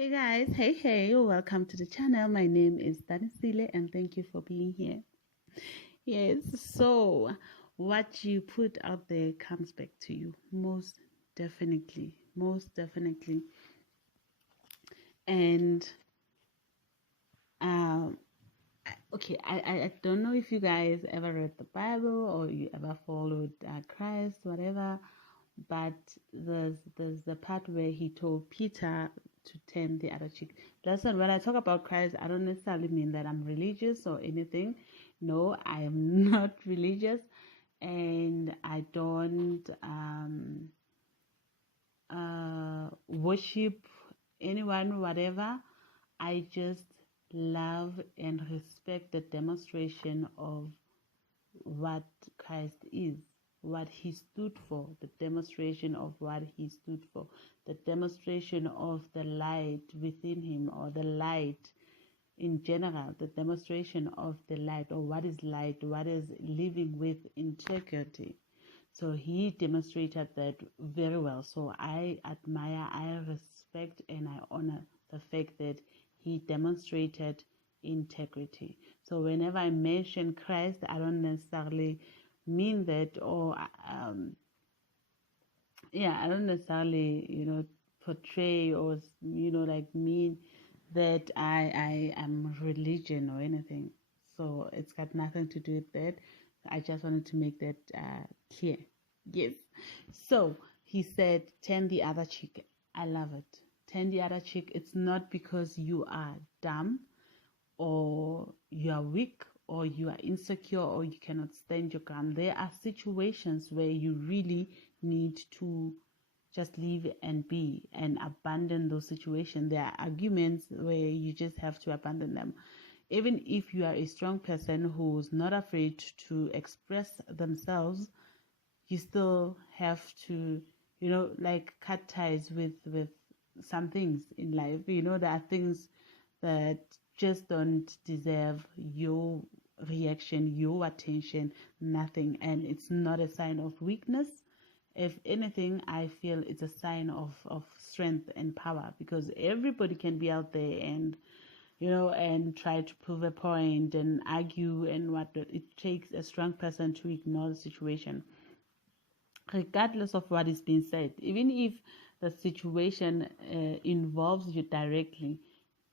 Hey guys, hey, welcome to the channel. My name is Danisile and thank you for being here. Yes, so what you put out there comes back to you, most definitely. And um, okay, I don't know if you guys ever read the Bible or you ever followed Christ, whatever, but there's the part where he told Peter to turn the other cheek. Listen, when I talk about Christ, I don't necessarily mean that I'm religious or anything. No, I am not religious, and I don't worship anyone, whatever. I just love and respect the demonstration of what Christ is, what he stood for, the demonstration of what he stood for, the demonstration of the light within him, or the light in general, the demonstration of the light, or what is light, what is living with integrity. So he demonstrated that very well. So I admire, I respect, and I honor the fact that he demonstrated integrity. So whenever I mention Christ, I don't necessarily mean that, or I don't necessarily, portray or like mean that I am religion or anything. So it's got nothing to do with that. I just wanted to make that clear. Yes. So he said, turn the other cheek. I love it. Turn the other cheek. It's not because you are dumb or you are weak or you are insecure or you cannot stand your ground. There are situations where you really need to just leave and be and abandon those situations. There are arguments where you just have to abandon them. Even if you are a strong person who's not afraid to express themselves, you still have to, like cut ties with some things in life. There are things that just don't deserve your reaction, your attention, nothing. And it's not a sign of weakness. If anything, I feel it's a sign of strength and power, because everybody can be out there and and try to prove a point and argue and what. It takes a strong person to ignore the situation, regardless of what is being said. Even if the situation involves you directly,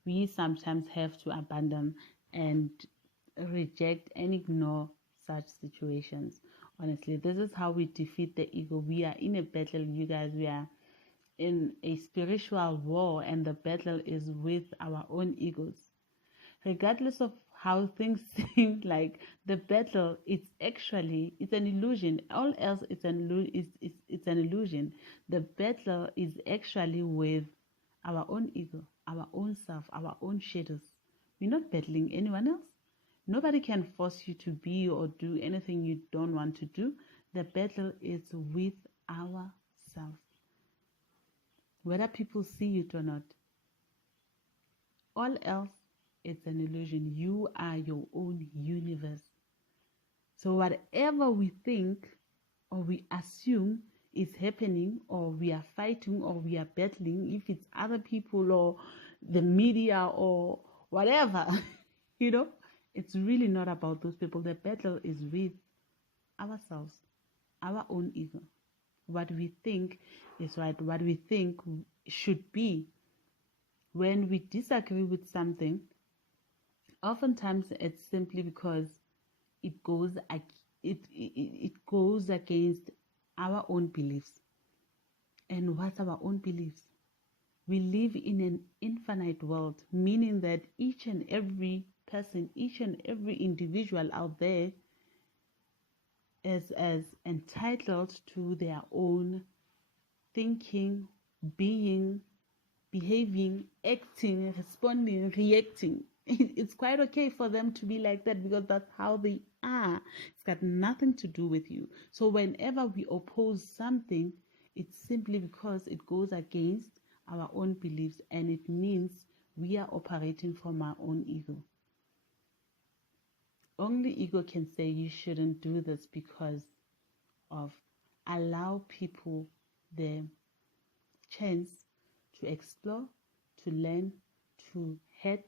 we sometimes have to abandon and reject and ignore such situations. Honestly, this is how we defeat the ego. We are in a battle, you guys. We are in a spiritual war, and the battle is with our own egos. Regardless of how things seem, like the battle, it's an illusion. All else it's an illusion. The battle is actually with our own ego, our own self, our own shadows. We're not battling anyone else. Nobody can force you to be or do anything you don't want to do. The battle is with ourselves, whether people see it or not. All else, it's an illusion. You are your own universe. So whatever we think or we assume is happening, or we are fighting, or we are battling, if it's other people or the media or whatever, it's really not about those people. The battle is with ourselves, our own ego. What we think is right, what we think should be. When we disagree with something, oftentimes it's simply because it goes it goes against our own beliefs. And what's our own beliefs? We live in an infinite world, meaning that each and every person, each and every individual out there is as entitled to their own thinking, being, behaving, acting, responding, reacting. It's quite okay for them to be like that, because that's how they are. It's got nothing to do with you. So whenever we oppose something, it's simply because it goes against our own beliefs, and it means we are operating from our own ego. Only ego can say you shouldn't do this because of. Allow people the chance to explore, to learn to head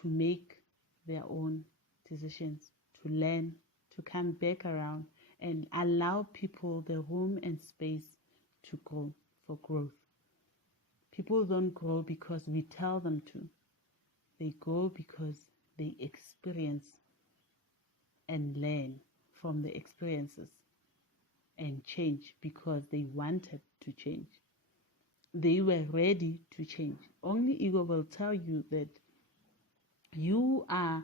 to make their own decisions, to learn, to come back around and allow people the room and space to grow for growth. People don't grow because we tell them to. They grow because they experience and learn from the experiences and change because they wanted to change. They were ready to change. Only ego will tell you that you are,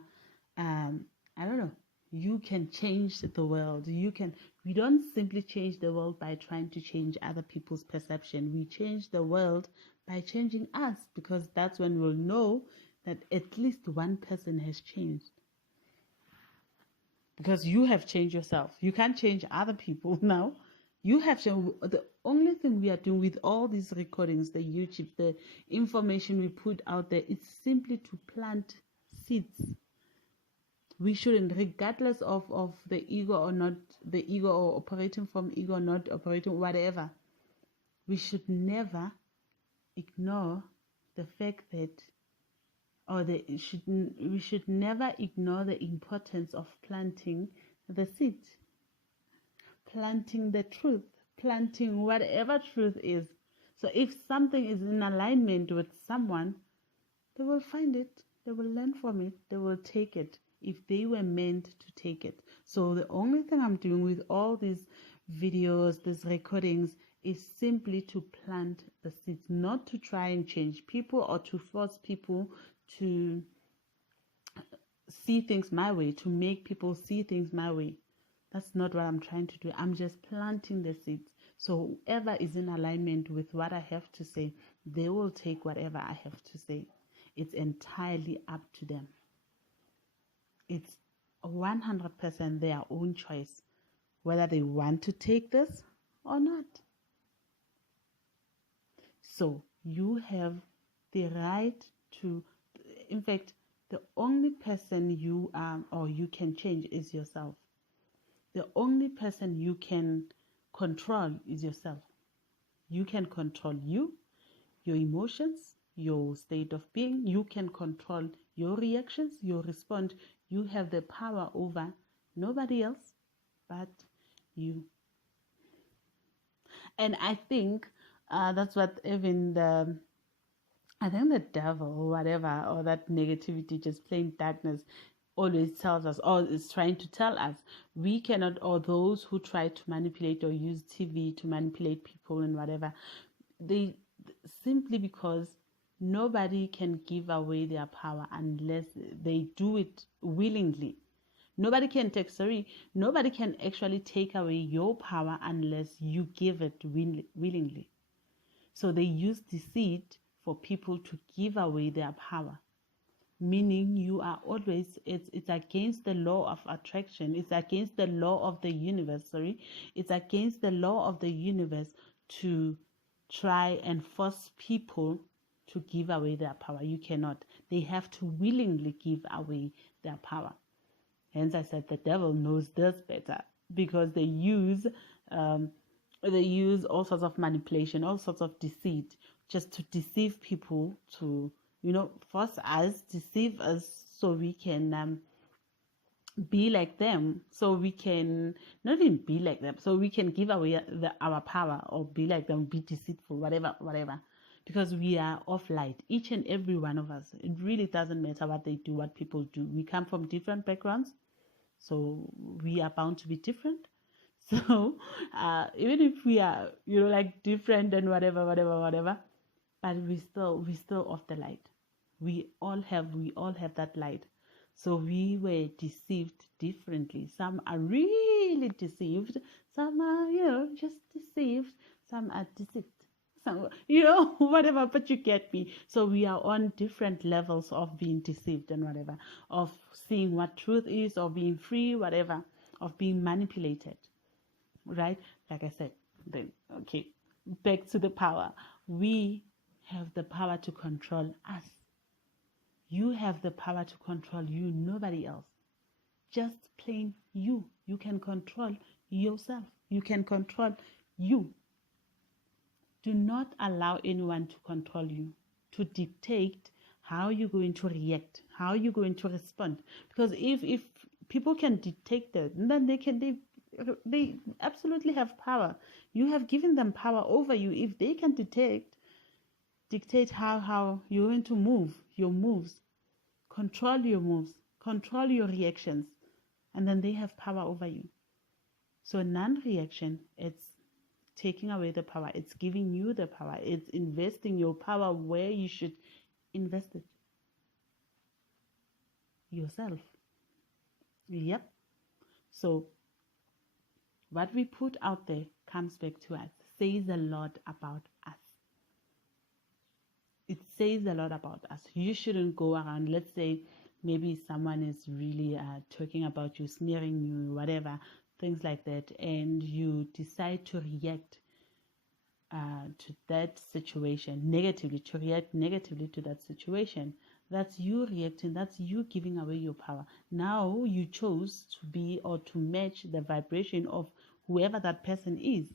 I don't know, you can change the world. We don't simply change the world by trying to change other people's perception. We change the world by changing us, because that's when we'll know that at least one person has changed. Because you have changed yourself. You can't change other people now. You have changed. The only thing we are doing with all these recordings, the YouTube, the information we put out there, it's simply to plant seeds. We shouldn't, regardless of the ego or not, the ego or operating from ego or not operating, whatever, we should never ignore the fact that, we should never ignore the importance of planting the seed, planting the truth, planting whatever truth is. So if something is in alignment with someone, they will find it, they will learn from it, they will take it if they were meant to take it. So the only thing I'm doing with all these videos, these recordings, is simply to plant the seeds, not to try and change people or to force people to see things my way, to make people see things my way. That's not what I'm trying to do. I'm just planting the seeds. So whoever is in alignment with what I have to say, they will take whatever I have to say. It's entirely up to them. It's 100% their own choice, whether they want to take this or not. So you have the right to, in fact, the only person you are or you can change is yourself. The only person you can control is yourself. You can control you, your emotions, your state of being. You can control your reactions, your response. You have the power over nobody else but you. And I think that's what even I think the devil or whatever, or that negativity, just plain darkness, always tells us, or is trying to tell us, we cannot, or those who try to manipulate or use TV to manipulate people and whatever, they simply because nobody can give away their power unless they do it willingly. Nobody can actually take away your power unless you give it willingly. So they use deceit for people to give away their power, meaning you are always, it's against the law of attraction, it's against the law of the universe, it's against the law of the universe to try and force people to give away their power. You cannot. They have to willingly give away their power. Hence I said the devil knows this better, because they use all sorts of manipulation, all sorts of deceit, just to deceive people, to force us, deceive us, so we can be like them, so we can not even be like them, so we can give away our power, or be like them, be deceitful, whatever, because we are of light, each and every one of us. It really doesn't matter what they do, what people do. We come from different backgrounds, so we are bound to be different. So even if we are like different and whatever, but we still of the light. We all have that light. So we were deceived differently. Some are really deceived, some are just deceived, some are deceived, some whatever, but you get me. So we are on different levels of being deceived and whatever, of seeing what truth is, of being free, whatever, of being manipulated, right? Like I said, then okay, back to the power. We have the power to control us. You have the power to control you, nobody else. Just plain you. You can control yourself. You can control you. Do not allow anyone to control you. to dictate how you're going to react, how you're going to respond. Because if people can dictate that, then they absolutely have power. You have given them power over you. If they can dictate how you're going to move, your moves, control your moves, control your reactions, and then they have power over you. So non-reaction, it's taking away the power. It's giving you the power. It's investing your power where you should invest it. Yourself. Yep. So what we put out there comes back to us, says a lot about us. It says a lot about us. You shouldn't go around, let's say maybe someone is really talking about you, smearing you, whatever, things like that, and you decide to react to that situation negatively, to react negatively to that situation. That's you reacting, that's you giving away your power. Now you chose to be or to match the vibration of whoever that person is.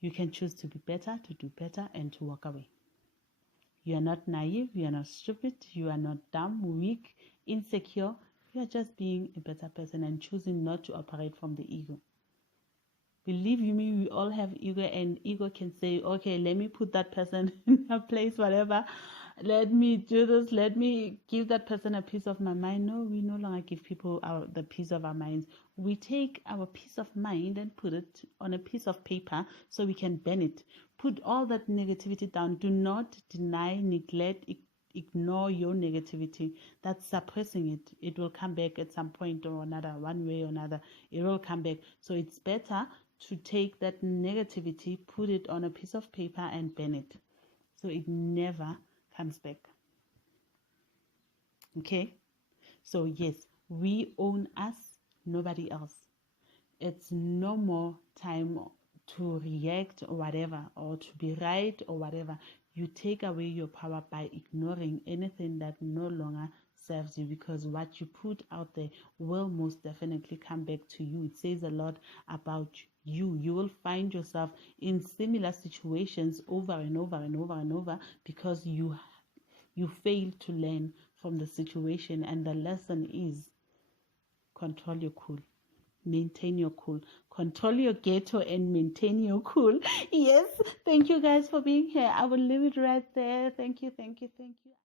You can choose to be better, to do better, and to walk away. You are not naive, you are not stupid, you are not dumb, weak, insecure. You are just being a better person and choosing not to operate from the ego. Believe you me, we all have ego, and ego can say, okay, let me put that person in a place, whatever. Let me do this. Let me give that person a piece of my mind. No, we no longer give people the piece of our minds. We take our piece of mind and put it on a piece of paper so we can burn it. Put all that negativity down. Do not deny, neglect, ignore your negativity. That's suppressing it. It will come back at some point or another, one way or another. It will come back. So it's better to take that negativity, put it on a piece of paper and burn it, so it never comes back. Okay? So yes, we own us, nobody else. It's no more time to react or whatever, or to be right or whatever. You take away your power by ignoring anything that no longer serves you, because what you put out there will most definitely come back to you. It says a lot about you. You will find yourself in similar situations over and over and over and over, because you fail to learn from the situation. And the lesson is, control your cool, maintain your cool, control your ghetto and maintain your cool. Yes, thank you guys for being here. I will leave it right there. Thank you.